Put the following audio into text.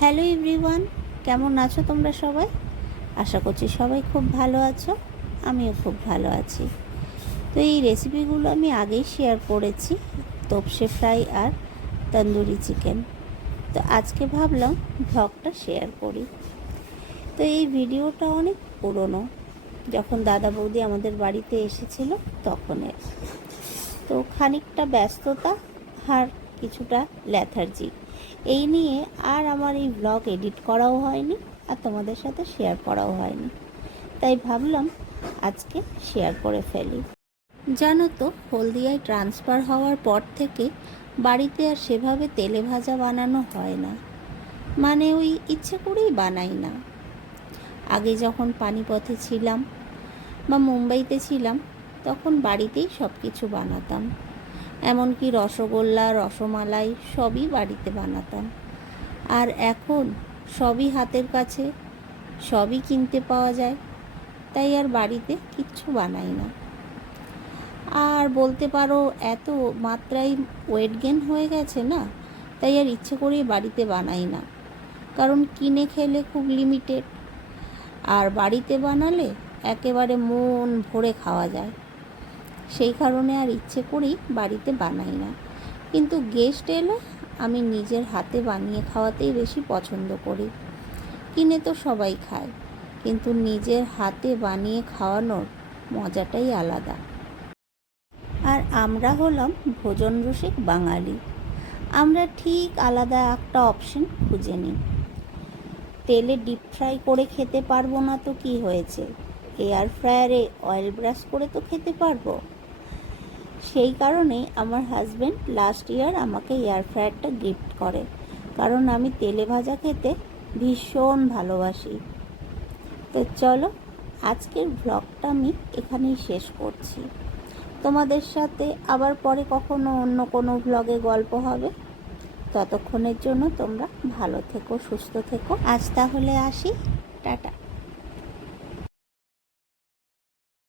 Hello everyone, কেমন আছো তোমরা সবাই? আশা করছি সবাই খুব ভালো আছো। আমিও খুব ভালো আছি। তো এই রেসিপিগুলো আমি আগেই শেয়ার করেছি, তোপসে ফ্রাই আর তন্দুরি চিকেন। তো আজকে ভাবলাম ভ্লগটা শেয়ার করি। তো এই ভিডিওটা অনেক পুরনো, যখন দাদা বৌদি আমাদের বাড়িতে এসেছিল তখনের। তো খানিকটা ব্যস্ততা আর কিছুটা ল্যাথার্জি এই নিয়ে আর আমার এই ব্লগ এডিট করাও হয়নি আর তোমাদের সাথে শেয়ার করাও হয়নি, তাই ভাবলাম আজকে শেয়ার করে ফেলি। জানো তো, হলদিয়ায় ট্রান্সফার হওয়ার পর থেকে বাড়িতে আর সেভাবে তেলে ভাজা বানানো হয় না, মানে ওই ইচ্ছে করেই বানাই না। আগে যখন পানিপথে ছিলাম বা মুম্বাইতে ছিলাম তখন বাড়িতেই সব কিছু বানাতাম, এমনকি রসগোল্লা রসমালাই সবই বাড়িতে বানাতাম। আর এখন সবই হাতের কাছে, সবই কিনতে পাওয়া যায়, তাই আর বাড়িতে কিচ্ছু বানাই না। আর বলতে পারো এত মাত্রায় ওয়েট গেন হয়ে গেছে না, তাই আর ইচ্ছে করেই বাড়িতে বানাই না, কারণ কিনে খেলে খুব লিমিটেড, আর বাড়িতে বানালে একেবারে মন ভরে খাওয়া যায়। সেই কারণে আর ইচ্ছে করেই বাড়িতে বানাই না। কিন্তু গেস্ট এলে আমি নিজের হাতে বানিয়ে খাওয়াতেই বেশি পছন্দ করি। কিনে তো সবাই খায়, কিন্তু নিজের হাতে বানিয়ে খাওয়ানোর মজাটাই আলাদা। আর আমরা হলাম ভোজন রসিক বাঙালি, আমরা ঠিক আলাদা একটা অপশন খুঁজে নিই। তেলে ডিপ ফ্রাই করে খেতে পারবো না তো কি হয়েছে, এয়ার ফ্রায়ারে অয়েল ব্রাশ করে তো খেতে পারবো। সেই কারণেই আমার হাজব্যান্ড লাস্ট ইয়ার আমাকে এয়ার ফ্রায়ারটা গিফট করে, কারণ আমি তেলে ভাজা খেতে ভীষণ ভালোবাসি। তো চলো, আজকের ব্লগটা আমি এখানেই শেষ করছি। তোমাদের সাথে আবার পরে কখনো অন্য কোনো ব্লগে গল্প হবে। ততক্ষণের জন্য তোমরা ভালো থেকো, সুস্থ থেকো। আজ তাহলে আসি, টাটা।